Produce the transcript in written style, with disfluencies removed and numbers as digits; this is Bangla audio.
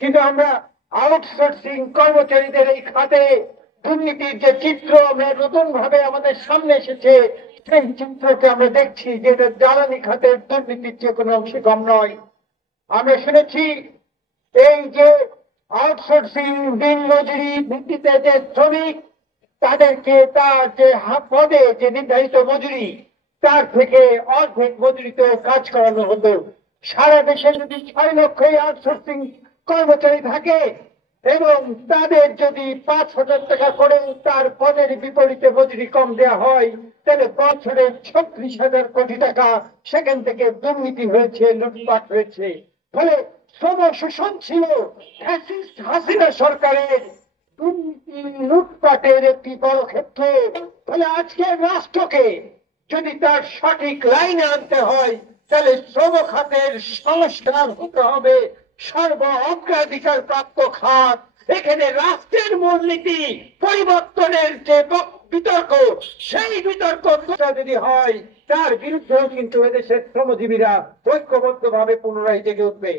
কিন্তু আমরা আউটসোর্সিং কর্মচারীদের এই খাতে দুর্নীতির যে চিত্র আমরা নতুন ভাবে আমাদের সামনে এসেছে, সেই চিত্রকে আমরা দেখছি যে এটা জ্বালানি খাতের দুর্নীতির যে কোনো অংশে কম নয়। আমরা শুনেছি এই যে আউটসোর্সিং দিন মজুরি ভিত্তিতে যে শ্রমিক, তাদেরকে তার যে পদে যে নির্ধারিত মজুরি, তার থেকে অর্ধেক মজুরিতে কাজ করানো হতো। সারা দেশে যদি 6 লক্ষ আউটসোর্সিং কর্মচারী থাকে এবং তাদের যদি 5,000 টাকা করে তার পদের বিপরীতে মজুরি কম দেওয়া হয়, তাহলে বছরে 36,000 কোটি টাকা সেখান থেকে দুর্নীতি হয়েছে, লুটপাট হয়েছে। ফলে শ্রম শোষণ ছিল ফ্যাসিস্ট হাসিনা সরকারের দুর্নীতি লুটপাটের একটি বড় ক্ষেত্র। ফলে আজকের রাষ্ট্রকে যদি তার সঠিক লাইনে আনতে হয়, তাহলে শ্রম খাতের সংস্কার হতে হবে সর্ব অগ্রাধিকার প্রাপ্ত খাত। এখানে রাষ্ট্রের মূলনীতি পরিবর্তনের যে বিতর্ক, সেই বিতর্ক যদি হয়, তার বিরুদ্ধেও কিন্তু এদেশের শ্রমজীবীরা ঐক্যবদ্ধ ভাবে পুনরায় জেগে উঠবে।